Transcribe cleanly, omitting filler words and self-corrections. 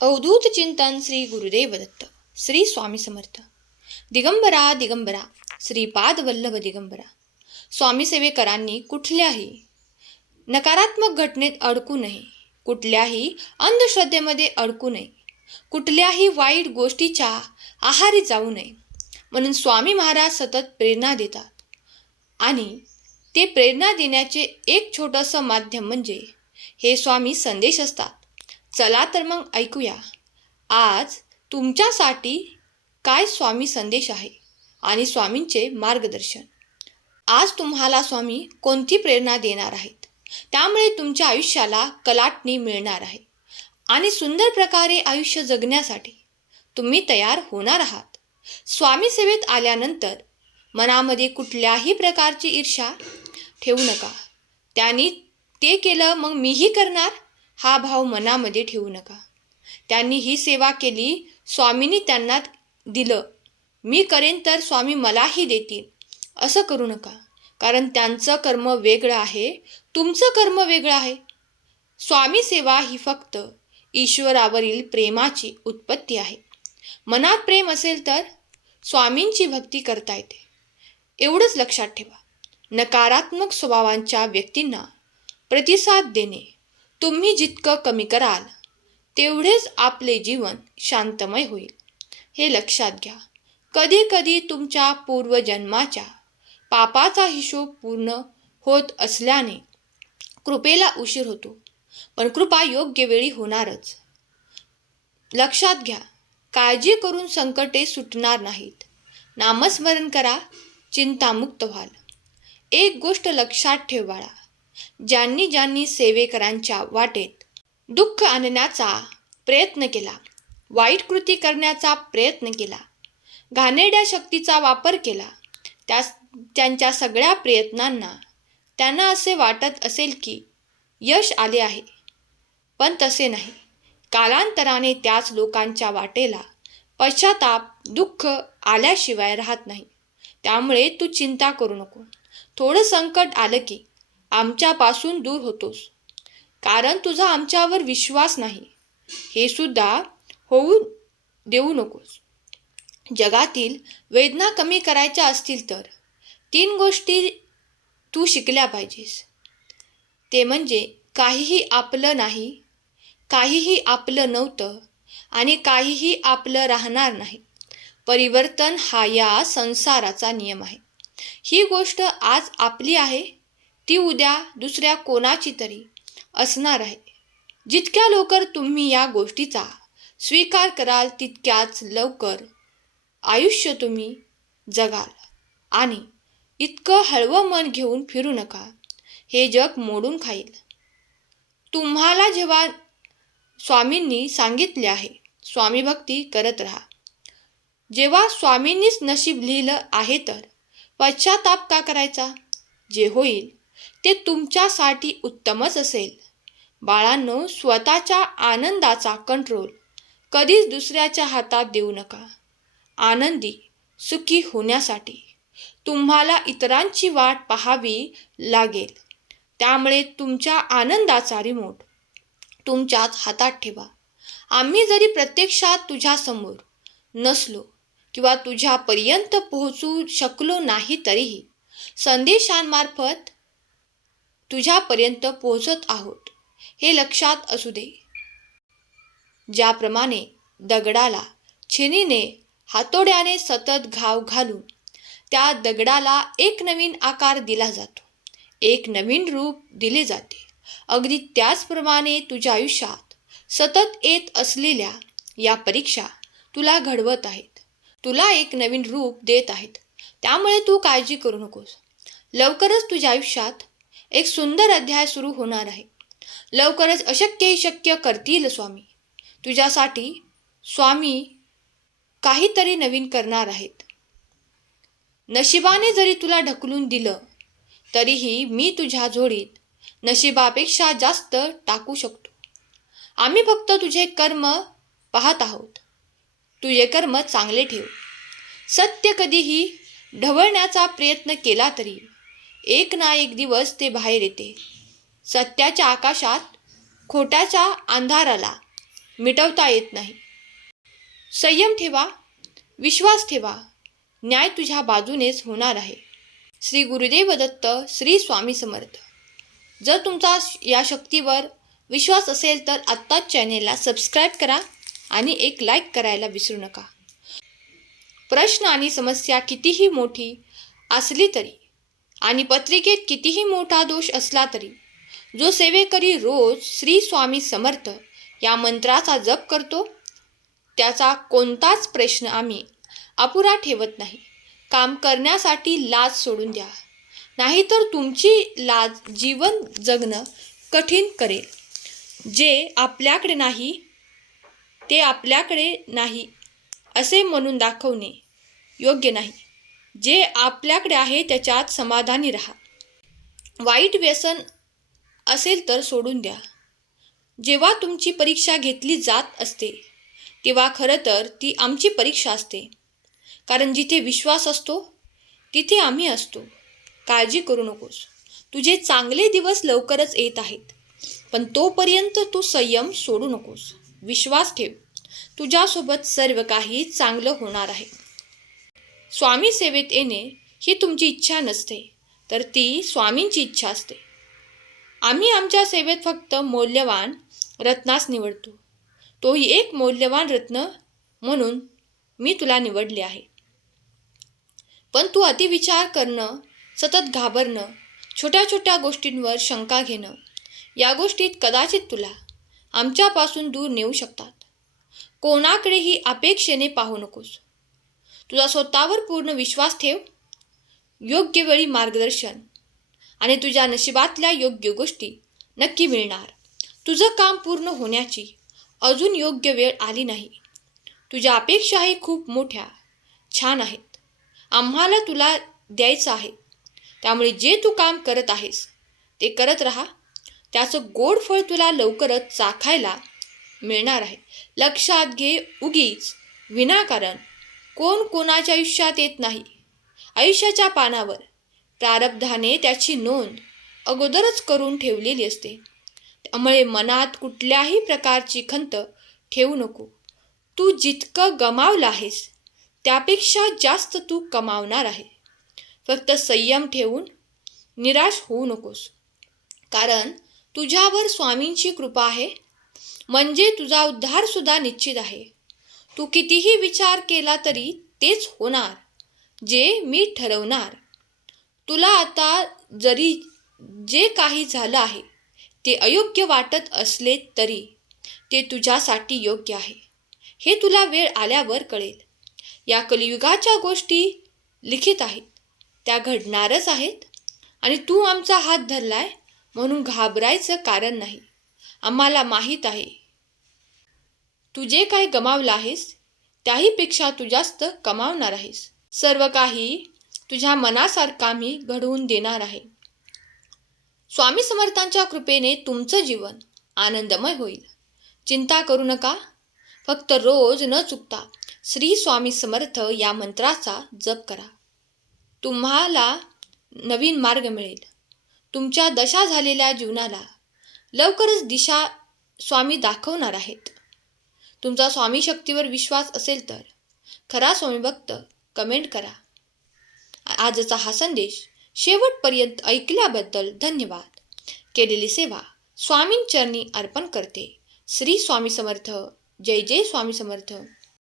अवधूत चिंतन श्री गुरुदेव दत्त. श्री स्वामी समर्थ. दिगंबरा दिगंबरा श्रीपाद वल्लभ दिगंबरा. स्वामी सेवेकरांनी कुठल्याही नकारात्मक घटनेत अडकू नये, कुठल्याही अंधश्रद्धेमध्ये अडकू नये, कुठल्याही वाईट गोष्टीच्या आहारी जाऊ नये म्हणून स्वामी महाराज सतत प्रेरणा देतात. आणि ते प्रेरणा देण्याचे एक छोटंसं माध्यम म्हणजे हे स्वामी संदेश असतात. चला तर मग ऐकूया आज तुमच्यासाठी काय स्वामी संदेश आहे आणि स्वामींचे मार्गदर्शन. आज तुम्हाला स्वामी कोणती प्रेरणा देणार आहेत, त्यामुळे तुमच्या आयुष्याला कलाटणी मिळणार आहे आणि सुंदर प्रकारे आयुष्य जगण्यासाठी तुम्ही तयार होणार आहात. स्वामी सेवेत आल्यानंतर मनामध्ये कुठल्याही प्रकारची ईर्ष्या ठेवू नका. त्यांनी ते केलं मग मीही करणार हा भाव मनामध्ये ठेवू नका. त्यांनी ही सेवा केली, स्वामींनी त्यांना दिलं, मी करेन तर स्वामी मलाही देतील, असं करू नका. कारण त्यांचं कर्म वेगळं आहे, तुमचं कर्म वेगळं आहे. स्वामी सेवा ही फक्त ईश्वरावरील प्रेमाची उत्पत्ती आहे. मनात प्रेम असेल तर स्वामींची भक्ती करता येते. एवढंच लक्षात ठेवा. नकारात्मक स्वभावांच्या व्यक्तींना प्रतिसाद देणे तुम्ही जितकं कमी कराल तेवढेच आपले जीवन शांतमय होईल, हे लक्षात घ्या. कधी कधी तुमच्या पूर्वजन्माच्या पापाचा हिशोब पूर्ण होत असल्याने कृपेला उशीर होतो, पण कृपा योग्य वेळी होणारच. लक्षात घ्या, काळजी करून संकटे सुटणार नाहीत. नामस्मरण करा, चिंतामुक्त व्हाल. एक गोष्ट लक्षात ठेव बाळा, ज्यांनी ज्यांनी सेवेकरांच्या वाटेत दुःख आणण्याचा प्रयत्न केला, वाईट कृती करण्याचा प्रयत्न केला, घाणेरड्या शक्तीचा वापर केला, त्यांच्या सगळ्या प्रयत्नांना त्यांना असे वाटत असेल की यश आले आहे, पण तसे नाही. कालांतराने त्याच लोकांच्या वाटेला पश्चाताप, दुःख आल्याशिवाय राहत नाही. त्यामुळे तू चिंता करू नको. थोडं संकट आलं की आमच्यापासून दूर होतोस, कारण तुझा आमच्यावर विश्वास नाही, हे सुद्धा होऊ देऊ नकोस. जगातील वेदना कमी करायच्या असतील तर 3 गोष्टी तू शिकल्या पाहिजेस. ते म्हणजे काहीही आपलं नाही, काहीही आपलं नव्हतं आणि काहीही आपलं राहणार नाही. परिवर्तन हा या संसाराचा नियम आहे. ही गोष्ट आज आपली आहे, ती उद्या दुसऱ्या कोणाची तरी असणार आहे. जितक्या लवकर तुम्ही या गोष्टीचा स्वीकार कराल तितक्याच लवकर आयुष्य तुम्ही जगाल. आणि इतकं हळवं मन घेऊन फिरू नका, हे जग मोडून खाईल. तुम्हाला जेव्हा स्वामींनी सांगितले आहे स्वामी भक्ती करत राहा, जेव्हा स्वामींनीच नशीब लिहिलं आहे तर पश्चाताप का करायचा. जे होईल ते तुमच्यासाठी उत्तमच असेल. बाळांनो, स्वतःच्या आनंदाचा कंट्रोल कधीच दुसऱ्याच्या हातात देऊ नका. आनंदी सुखी होण्यासाठी तुम्हाला इतरांची वाट पाहावी लागेल. त्यामुळे तुमच्या आनंदाचा रिमोट तुमच्याच हातात ठेवा. आम्ही जरी प्रत्यक्षात तुझ्यासमोर नसलो किंवा तुझ्यापर्यंत पोहोचू शकलो नाही तरीही संदेशांमार्फत तुझ्यापर्यंत पोहोचत आहोत, हे लक्षात असू दे. ज्याप्रमाणे दगडाला छिनीने हातोड्याने सतत घाव घालून त्या दगडाला एक नवीन आकार दिला जातो, एक नवीन रूप दिले जाते, अगदी त्याचप्रमाणे तुझ्या आयुष्यात सतत येत असलेल्या या परीक्षा तुला घडवत आहेत, तुला एक नवीन रूप देत आहेत. त्यामुळे तू काळजी करू नकोस. लवकरच तुझ्या आयुष्यात एक सुंदर अध्याय सुरू होणार आहे. लवकरच अशक्यही शक्य करतील स्वामी. तुझ्यासाठी स्वामी काहीतरी नवीन करणार आहेत. नशिबाने जरी तुला ढकलून दिलं तरीही मी तुझ्या जोडीत नशिबापेक्षा जास्त टाकू शकतो. आम्ही फक्त तुझे कर्म पाहत आहोत. तुझे कर्म चांगले ठेव. सत्य कधीही ढवळण्याचा प्रयत्न केला तरी एक ना एक दिवस ते बाहेर येते. सत्याच्या आकाशात खोट्याच्या अंधाराला मिटवता येत नाही. संयम ठेवा, विश्वास ठेवा, न्याय तुझ्या बाजूनेच होणार आहे. श्री गुरुदेव दत्त. श्री स्वामी समर्थ. जर तुमचा या शक्तीवर विश्वास असेल तर आत्ताच चॅनेलला सबस्क्राईब करा आणि एक लाईक करायला विसरू नका. प्रश्न आणि समस्या कितीही मोठी असली तरी आणि पत्रिकेत कितीही मोठा दोष असला तरी जो सेवेकरी रोज श्री स्वामी समर्थ या मंत्राचा जप करतो त्याचा कोणताच प्रश्न आम्ही अपुरा ठेवत नाही. काम करण्यासाठी लाज सोडून द्या, नाहीतर तुमची लाज जीवन जगणं कठीण करेल. जे आपल्याकडे नाही ते आपल्याकडे नाही असे म्हणून दाखवणे योग्य नाही. जे आपल्याकडे आहे त्याच्यात समाधानी राहा. वाईट व्यसन असेल तर सोडून द्या. जेव्हा तुमची परीक्षा घेतली जात असते तेव्हा खरं तर ती आमची परीक्षा असते. कारण जिथे विश्वास असतो तिथे आम्ही असतो. काळजी करू नकोस, तुझे चांगले दिवस लवकरच येत आहेत. पण तोपर्यंत तू संयम सोडू नकोस. विश्वास ठेव, तुझ्यासोबत सर्व काही चांगलं होणार आहे. स्वामी सेवेत येणे ही तुमची इच्छा नसते, तर ती स्वामींची इच्छा असते. आम्ही आमच्या सेवेत फक्त मौल्यवान रत्नास निवडतो. तोही एक मौल्यवान रत्न म्हणून मी तुला निवडले आहे. पण तू अतिविचार करणं, सतत घाबरणं, छोट्या छोट्या गोष्टींवर शंका घेणं या गोष्टीत कदाचित तुला आमच्यापासून दूर नेऊ शकतात. कोणाकडेही अपेक्षेने पाहू नकोस. तुझा स्वतःवर पूर्ण विश्वास ठेव. योग्य वेळी मार्गदर्शन आणि तुझ्या नशिबातल्या योग्य गोष्टी नक्की मिळणार. तुझं काम पूर्ण होण्याची अजून योग्य वेळ आली नाही. तुझ्या अपेक्षाही खूप मोठ्या, छान आहेत. आम्हाला तुला द्यायचं आहे. त्यामुळे जे तू काम करत आहेस ते करत राहा. त्याचं गोड फळ तुला लवकरच चाखायला मिळणार आहे. लक्षात घे, उगीच विनाकारण कोण कोणाच्या आयुष्यात येत नाही. आयुष्याच्या पानावर प्रारब्धाने त्याची नोंद अगोदरच करून ठेवलेली असते. त्यामुळे मनात कुठल्याही प्रकारची खंत ठेवू नको. तू जितकं गमावलं आहेस त्यापेक्षा जास्त तू कमावणार आहे. फक्त संयम ठेवून निराश होऊ नकोस. कारण तुझ्यावर स्वामींची कृपा आहे. म्हणजे तुझा उद्धारसुद्धा निश्चित आहे. तू कितीही विचार केला तरी तेच होणार जे मी ठरवणार. तुला आता जरी जे काही झालं आहे ते अयोग्य वाटत असले तरी ते तुझ्यासाठी योग्य आहे हे तुला वेळ आल्यावर कळेल. या कलियुगाच्या गोष्टी लिखित आहेत, त्या घडणारच आहेत. आणि तू आमचा हात धरलाय म्हणून घाबरायचं कारण नाही. आम्हाला माहीत आहे तू जे काही गमावलं आहेस त्याहीपेक्षा तू जास्त कमावणार आहेस. सर्व काही तुझ्या मनासारखा मी घडवून देणार आहे. स्वामी समर्थांच्या कृपेने तुमचं जीवन आनंदमय होईल. चिंता करू नका. फक्त रोज न चुकता श्री स्वामी समर्थ या मंत्राचा जप करा. तुम्हाला नवीन मार्ग मिळेल. तुमच्या दशा झालेल्या जीवनाला लवकरच दिशा स्वामी दाखवणार आहेत. तुमचा स्वामी शक्तीवर विश्वास असेल तर खरा स्वामी भक्त कमेंट करा. आजचा हा संदेश शेवटपर्यंत ऐकल्याबद्दल धन्यवाद. केलेली सेवा स्वामींचरणी अर्पण करते. श्री स्वामी समर्थ. जय जय स्वामी समर्थ.